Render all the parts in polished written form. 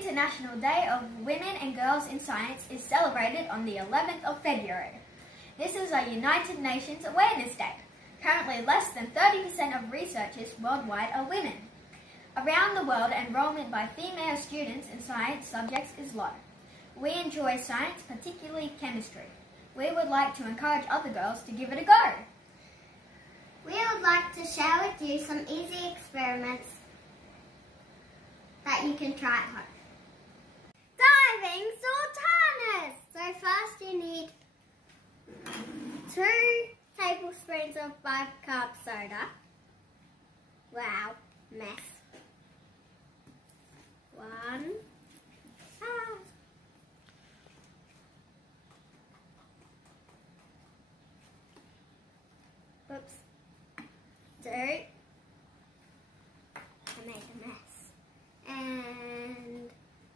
International Day of Women and Girls in Science is celebrated on the 11th of February. This is a United Nations Awareness Day. Currently, less than 30% of researchers worldwide are women. Around the world, enrollment by female students in science subjects is low. We enjoy science, particularly chemistry. We would like to encourage other girls to give it a go. We would like to share with you some easy experiments that you can try at home. Diving sultanas! So first you need 2 tablespoons of bicarb soda. Wow, mess. 1. Whoops. 2. I made a mess. And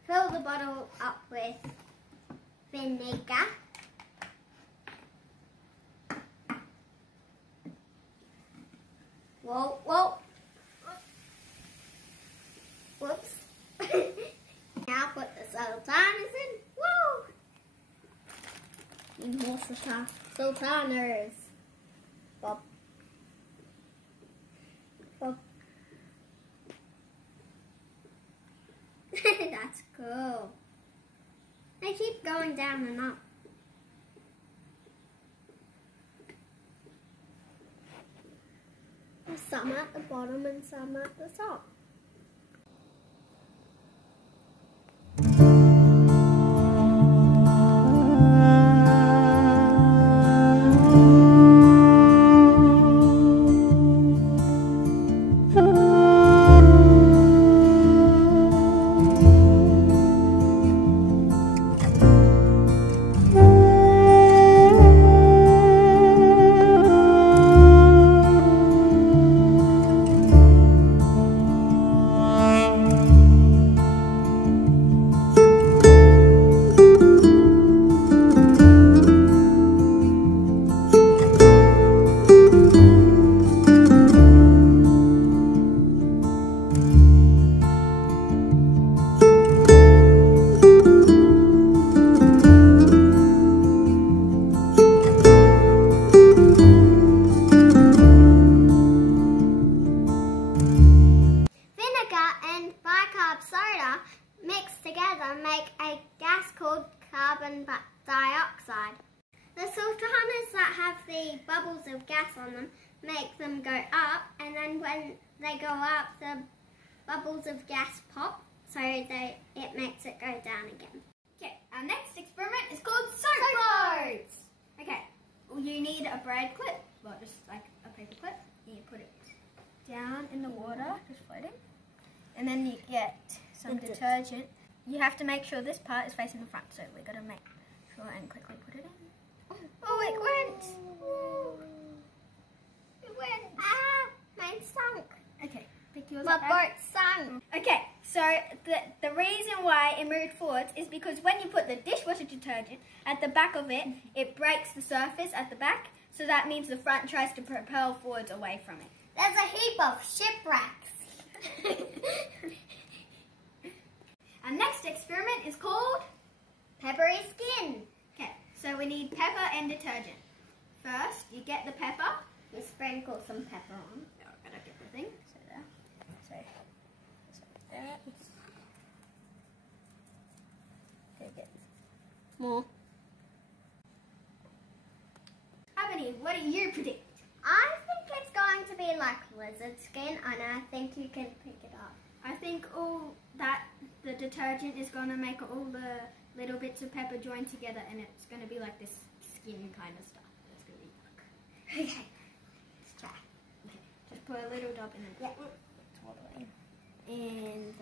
fill the bottle up with vinegar. Whoa, whoa. Whoops. Now put the sultanas in. Whoa. Need more sultanas. Bob. Bob. That's cool. They keep going down and up. There's some at the bottom and some at the top. Soda mixed together make a gas called carbon dioxide. The sultanas that have the bubbles of gas on them make them go up, and then when they go up, the bubbles of gas pop, so it makes it go down again. Okay, our next experiment is called soap boats. Okay, well, you need a braid clip, well, just like a paper clip. You put it down in the water, just floating. And then you get some detergent. You have to make sure this part is facing the front, so we're going to make sure and quickly put it in. Oh, it went! It went! Ah, mine sunk. Okay, pick yours My up. boat sunk. Okay, so the reason why it moved forwards is because when you put the dishwasher detergent at the back of it, it breaks the surface at the back, so that means the front tries to propel forwards away from it. There's a heap of shipwrecks. Our next experiment is called Peppery skin. Okay, so we need pepper and detergent. First, you get the pepper. You sprinkle some pepper on. Oh, I gotta get the thing. So there. So there. Okay, get More. Ebony, what do you predict? I think it's going to be like lizard skin, and I think you can pick it up. I think the detergent is going to make all the little bits of pepper join together, and it's going to be like this skin kind of stuff. It's going to be yuck. Okay, let's try. Okay, just put a little dab in it. Yeah. All the way. In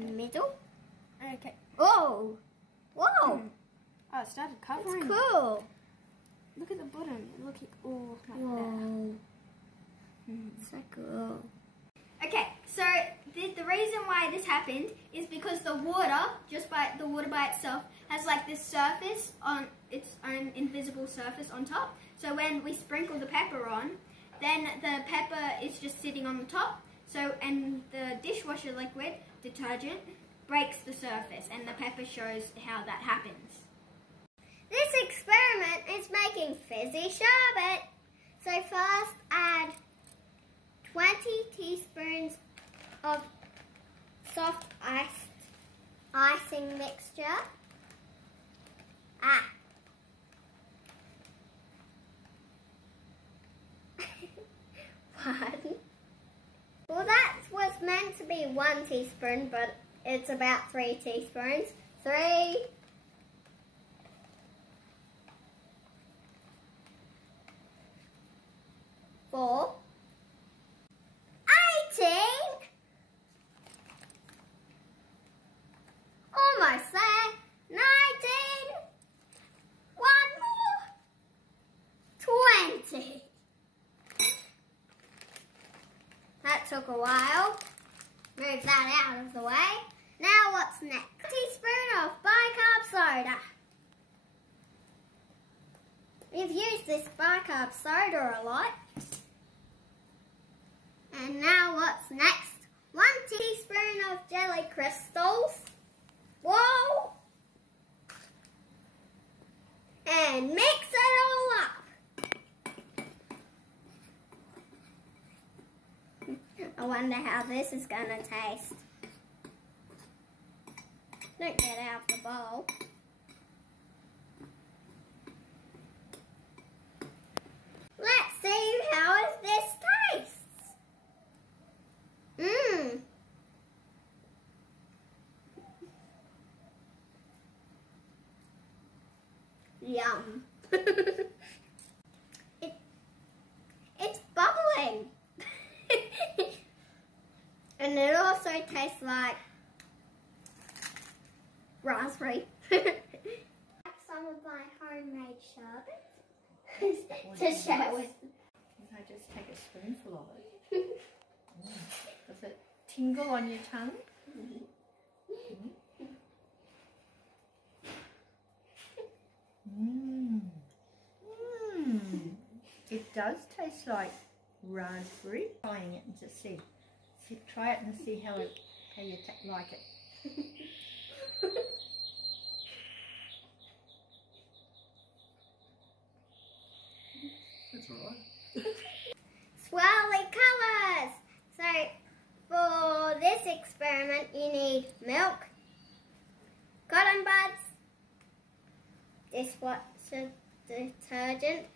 the middle. Okay. Oh! Whoa! Oh, it started covering. That's cool. Look at the bottom. Look at all like Whoa. that. So cool. Okay, so the reason why this happened is because the water by itself has like this surface on its own invisible surface on top. So when we sprinkle the pepper on, then the pepper is just sitting on the top. And the dishwasher liquid detergent breaks the surface, and the pepper shows how that happens. This experiment is making fizzy sherbet. So first add 20 teaspoons of soft icing mixture. One. Well, that was meant to be 1 teaspoon, but it's about 3 teaspoons. 3. 4. 18. Almost there. 19. One more. 20. That took a while. Move that out of the way. Now what's next? A teaspoon of bicarb soda. We've used this bicarb soda a lot. And now what's next? 1 teaspoon of jelly crystals. Whoa! And mix it all up. I wonder how this is going to taste. Don't get out of the bowl. Let's see how this tastes. Yum. It's bubbling. And it also tastes like raspberry. Some of my homemade sherbet to share with. I just take a spoonful of it. Does it tingle on your tongue? It does taste like raspberry. Trying it and just see. Try it and see how you like it. That's alright. Swirly colours. So for this experiment you need milk, cotton buds, dishwasher detergent.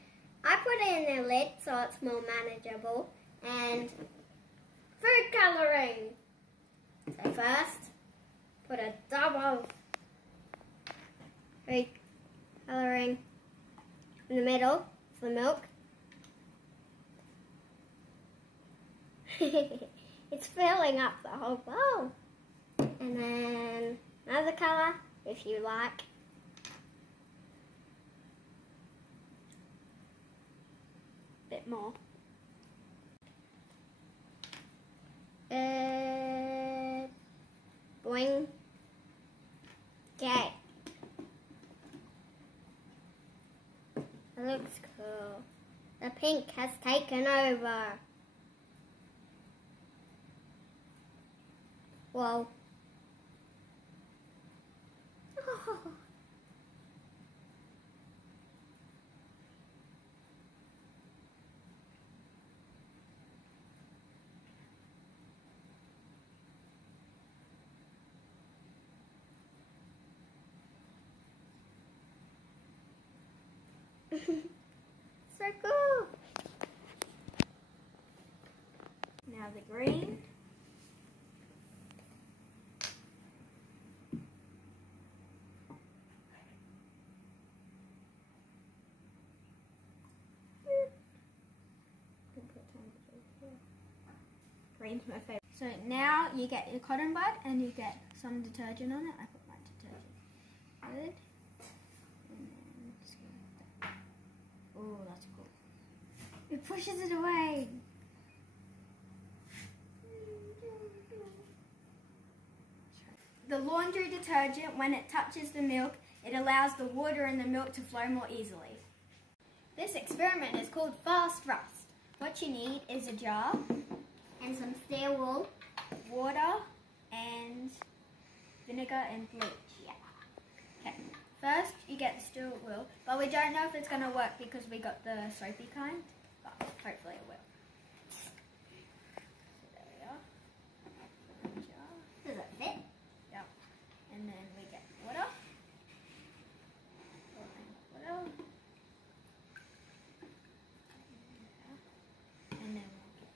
I put it in the lid so it's more manageable, and food colouring. So first, put a dab of food colouring in the middle for the milk. It's filling up the whole bowl. And then another colour if you like. Bit more. Boing. Okay. It looks cool. The pink has taken over. Whoa. Oh. So cool. Now the green. Green's my favourite. So now you get your cotton bud and you get some detergent on it. I put my detergent. Good. And then just go like that. Oh, that's cool. It pushes it away. The laundry detergent, when it touches the milk, it allows the water in the milk to flow more easily. This experiment is called Fast Rust. What you need is a jar and some steel wool. water, and vinegar and bleach. Yeah. Okay. First, you get the steel wool, but we don't know if it's going to work because we got the soapy kind, but hopefully it will. So there we are. Does it fit? Yep. And then we get water. Water. And then we'll get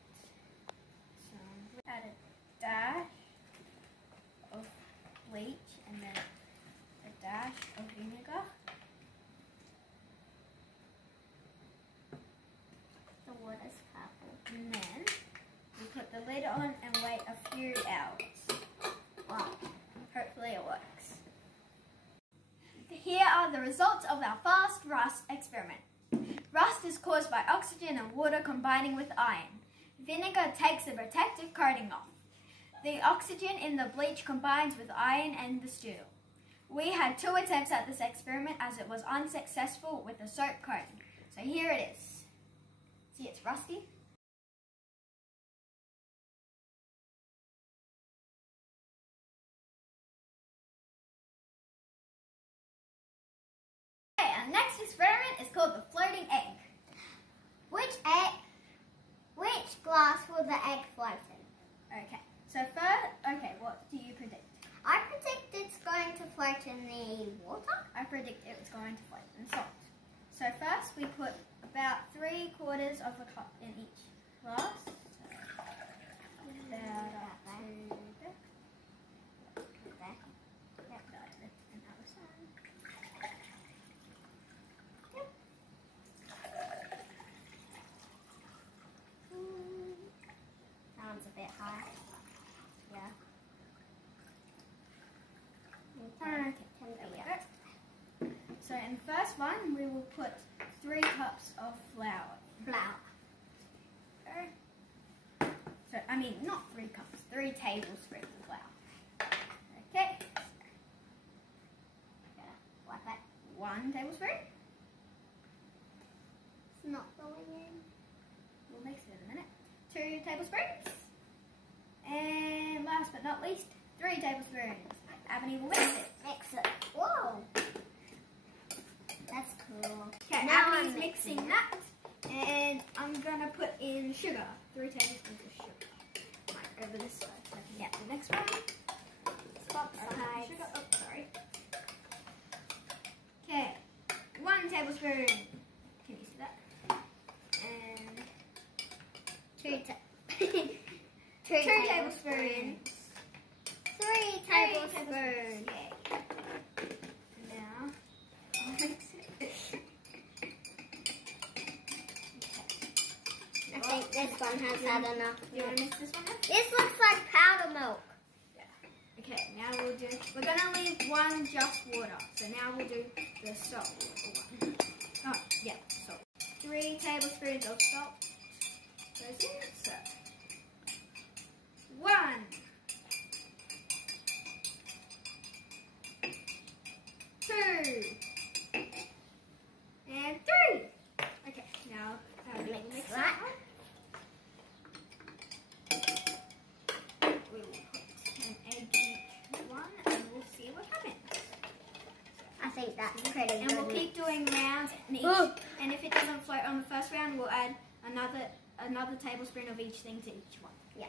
some, add a dash of bleach and then a dash of vinegar. The water's purple. And then we put the lid on and wait a few hours. Wow. Hopefully it works. Here are the results of our fast rust experiment. Rust is caused by oxygen and water combining with iron. Vinegar takes the protective coating off. The oxygen in the bleach combines with iron and the steel. We had 2 attempts at this experiment as it was unsuccessful with the soap coating. So here it is. See, it's rusty. Okay, our next experiment is called the floating egg. Which glass will the egg float in? Okay, so first, what do you predict? I predict it's going to float in the water. I predict it was going to float in salt. So first we put about 3/4 of a cup in each glass. So about up to there. There. Yep, and that was fine. Yep. Sounds a bit high. Yeah. Okay. There we go. So in the first one we will put 3 cups of flour. Flour. Okay. So, I mean, not 3 cups, 3 tablespoons of flour. Okay. Like that. 1 tablespoon. It's not going in. We'll mix it in a minute. 2 tablespoons. And last but not least, 3 tablespoons. Avani will mix it. Mix it. Whoa. That's cool. Okay, Now Avani's I'm mixing that. And I'm going to put in sugar. 3 tablespoons of sugar. Right, over this side so I can get the next one. Swap Sugar. sides. Oh, sorry. Okay, 1 tablespoon. Can you see that? And 2 2 tablespoons. 3 tablespoons. Yay. Now, I'll mix it. I think this one has had enough. Do you want to mix this one in? This looks like powder milk. Okay, now we're going to leave 1 just water. So now we'll do the salt one. Oh, yeah, salt. 3 tablespoons of salt goes in. So, 1. 2. And 3. Okay, now mix that one. We will put an egg in each one and we'll see what happens. I think that's pretty And good. we'll keep doing rounds in each. And if it doesn't float on the first round, we'll add another tablespoon of each thing to each one. Yeah.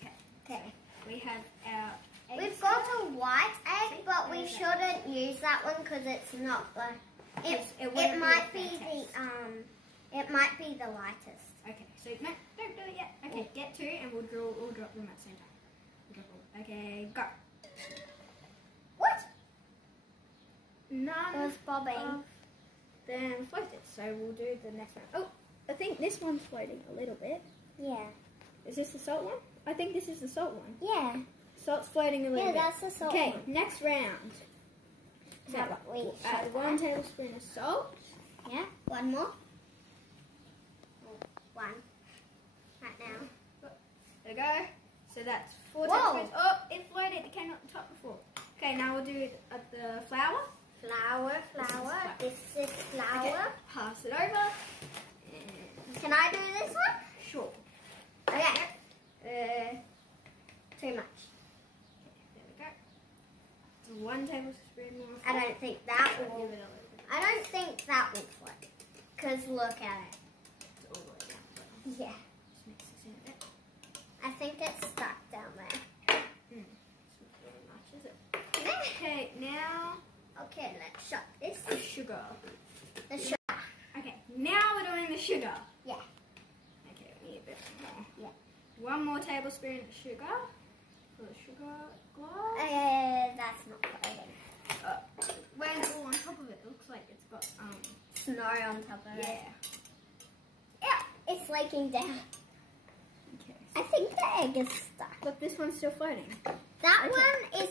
Okay. Okay. We have our egg. We've got a white egg, See? but we There's shouldn't use that one because it's not like It it wouldn't might be be a fair taste. it might be the lightest. Okay, so no, don't do it yet. Okay, get 2 and we'll drop them at the same time. Okay, go. What? None It was bobbing. of them floated, so we'll do the next one. Oh, I think this one's floating a little bit. Yeah. Is this the salt one? I think this is the salt one. Yeah. Salt's floating a little Yeah, bit. that's the salt Okay, one. next round. So How about we we'll shut add 1 tablespoon of salt. Yeah. One more. One. Right now. There we go. So that's 4 Whoa. tablespoons. Oh, it floated. It came up the top before. Okay, now we'll do the flour. Flour. This is flour. Okay, pass it over. And Can I do this one? sure. Okay. Too much. There we go. So 1 tablespoon more. I don't think that will. Give it a little bit. I don't think that will float. Cause look at it. It's all the way down. Yeah. Just mix this in a bit. I think it's stuck down there. It's not very much, is it? Okay, now Okay, let's shut this. the sugar. The sugar. Okay, now we're doing the sugar. Yeah. Okay, we need a bit more. Yeah. 1 more tablespoon of sugar for the sugar glass. That's not floating. When it's all on top of it, it looks like it's got Snow on top of it. yeah. Yeah, it's leaking down. Okay. I think the egg is stuck. Look, this one's still floating. That one is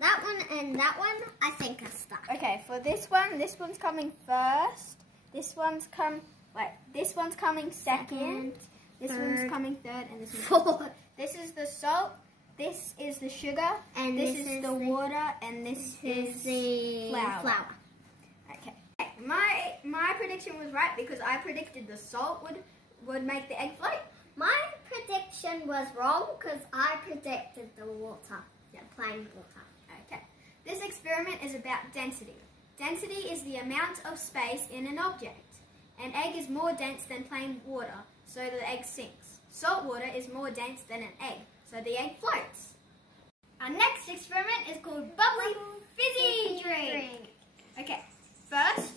that one and that one I think are stuck. Okay, for this one's coming first. This one's coming second. This third, one's coming third, and this one's fourth. This is the salt. This is the sugar. And this is the water, and this is the flour. Okay. My prediction was right because I predicted the salt would make the egg float. My prediction was wrong because I predicted the water, the plain water. Okay. This experiment is about density. Density is the amount of space in an object. An egg is more dense than plain water, so the egg sinks. Salt water is more dense than an egg, so the egg floats. Our next experiment is called Bubbly Fizzy Drink. Okay, first,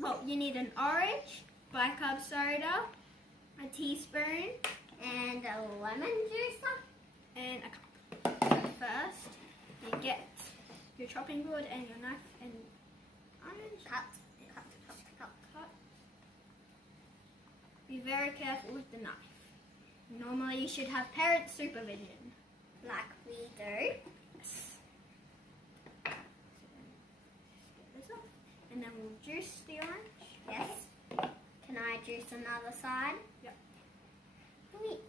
well, you need an orange, bicarb soda, a teaspoon, And a lemon juicer. and a cup. So first, you get your chopping board and your knife and orange. Cut. Cut. Be very careful with the knife. Normally you should have parent supervision. Like we do. Yes. So then just get this off. And then we'll juice the orange. Yes. Can I juice another side? Yep. Wait.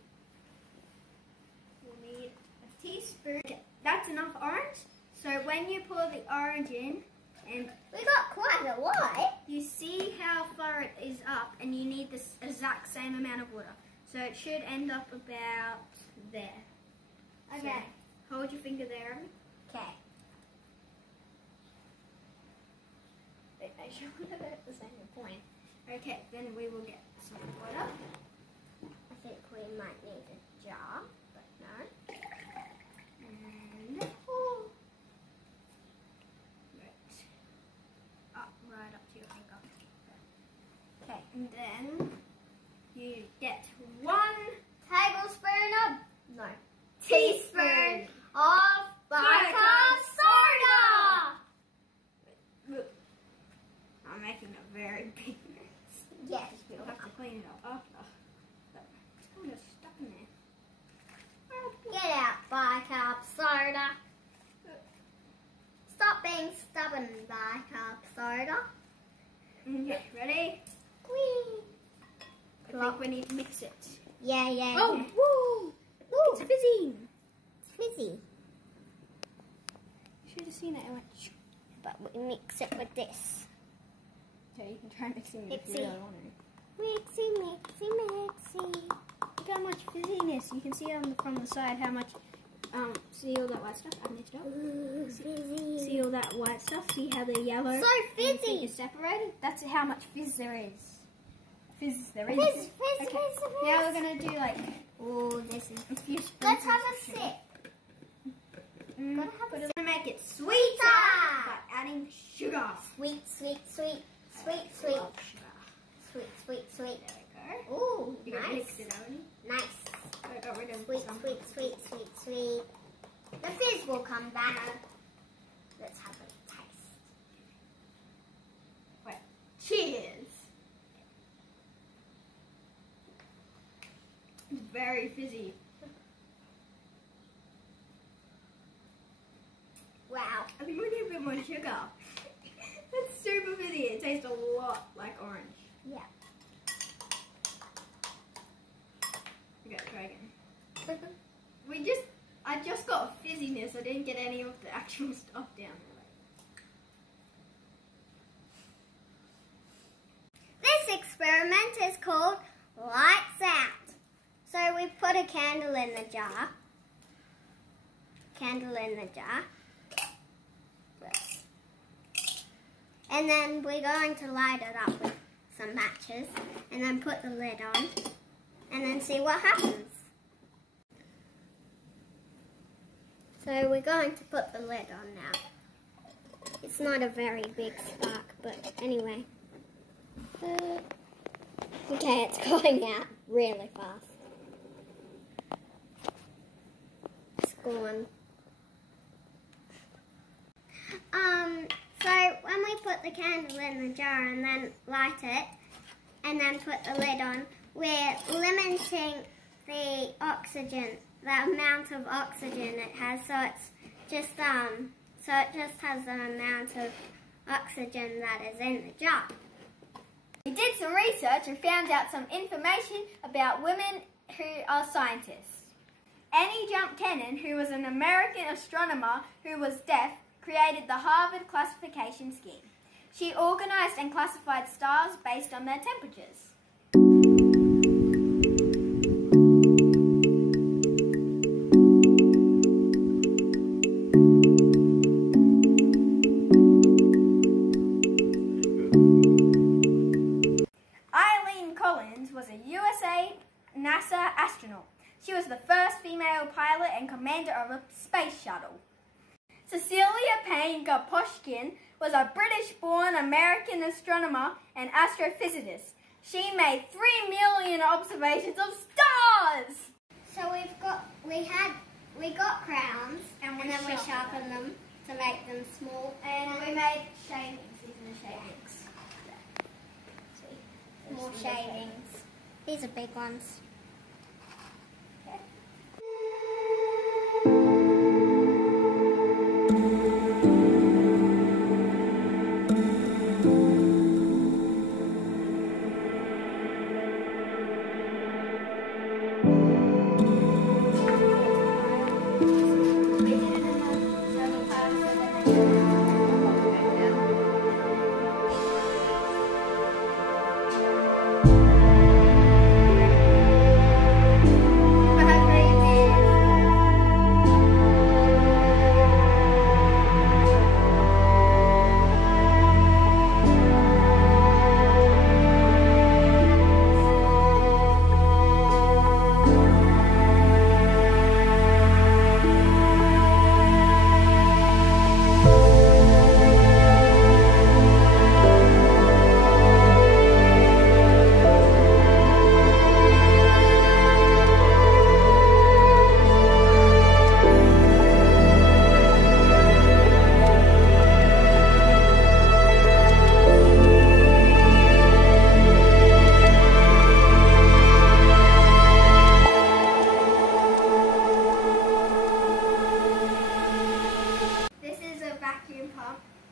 We'll need a teaspoon. Okay, that's enough orange. So when you pour the orange in, and We got quite a lot. you see how far it is up, and you need this exact same amount of water. So it should end up about there. Okay. So hold your finger there. Okay. Make sure that it's the same point. Okay, then we will get some water. I think we might need a jar, but no. And right up to your finger. Okay. And then you get 1 Tablespoon of no. teaspoon of bicarb soda. Look, I'm making a very big mess. Yes. You'll have to clean it up after. But it's kind of stuck in there. Get out, bicarb soda. Stop being stubborn, bicarb soda. Okay, ready? Whee. I think we need to mix it. Yeah. Oh, woo! Look, it's fizzing. It's fizzy. You should have seen it. It went. But we mix it with this. Okay, you can try mixing it if you Mixy. really want to. Mixy. Look how much fizziness. You can see from the side how much. See all that white stuff? I mixed it up. Ooh, fizzy. See all that white stuff? See how the yellow So and pink fizzy. is separated? That's how much fizz there is. Fizz there is. Fizz. Okay. Now we're gonna do like This is. a few spoons. Let's have a of sugar. sip. Mm, Gotta have a but it's gonna make it Sweeter. sweeter by adding sugar. Sweet. Love sugar. Sweet. There we go. Ooh, You got nice. mixed it already. Nice. I got rid of Sweet. some. The fizz will come back. Let's have a taste. Wait. Cheers. It's very fizzy. Wow. I think we need a bit more sugar. That's super fizzy. It tastes a lot like orange. Yeah. Okay, try again. I just got fizziness. I didn't get any of the actual stuff down there. This experiment is called Lights Out. So we put a candle in the jar. And then we're going to light it up with some matches and then put the lid on and then see what happens. So we're going to put the lid on now. It's not a very big spark, but anyway. Okay, it's going out really fast. It's gone. So when we put the candle in the jar and then light it and then put the lid on, we're limiting the oxygen, the amount of oxygen it has, so it's just it just has the amount of oxygen that is in the jar. We did some research and found out some information about women who are scientists. Annie Jump Cannon, who was an American astronomer who was deaf, created the Harvard classification scheme. She organized and classified stars based on their temperatures. Eileen Collins was a USA NASA astronaut. She was the first female pilot and commander of a space shuttle. Cecilia Payne Gaposchkin was a British-born American astronomer and astrophysicist. She made 3 million observations of stars! So we got crowns and then we sharpened them to make them small. And we made shavings. These are the shavings. See? More shavings. These are big ones. Okay.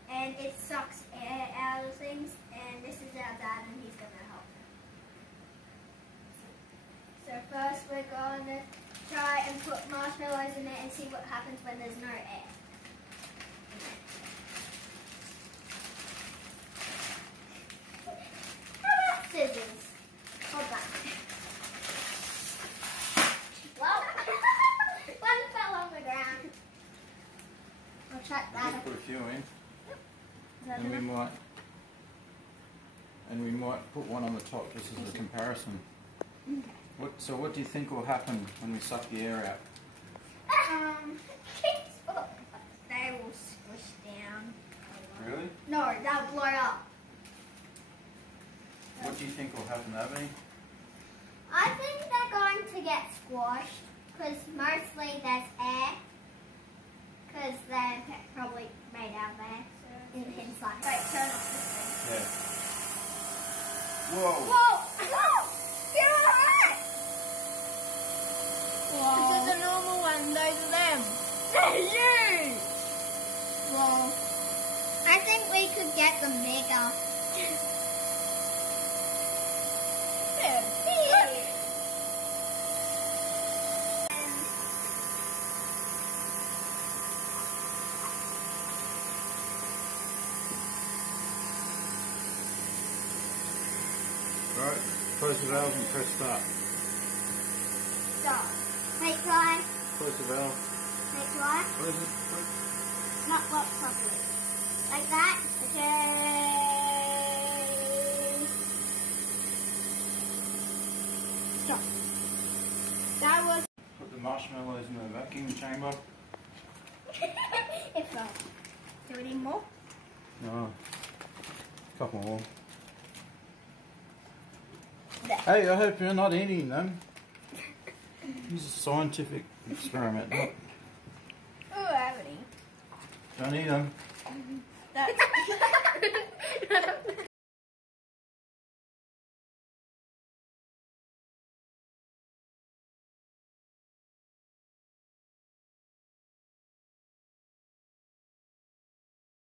And it sucks air out of things, and this is our dad, and he's going to help. So first we're going to try and put marshmallows in it and see what happens when there's no air. How about scissors? Hold back. Well, one fell on the ground. I'll check that. Just put a few in. Is that And enough? we might put one on the top just as a comparison. So what do you think will happen when we suck the air out? They will squish down. Really? No, they'll blow up. What do you think will happen, Abby? I think they're going to get squashed because mostly there's air because they're probably made out of air inside. Wait, turn off this thing. Yeah. Whoa! Whoa! Whoa! Feel that? This is a normal one, those are them. That's you! Well, I think we could get them bigger. They're big. Right, close the valve and press start. dry. Close the valve. Make dry. Close it. Not work properly. Like that. Okay. Stop. That was Put the marshmallows in the vacuum chamber. it's wrong. Do we need more? No. Couple more. There. Hey, I hope you're not eating them. This is a scientific experiment. Look, Oh, I haven't eaten. don't eat them. That's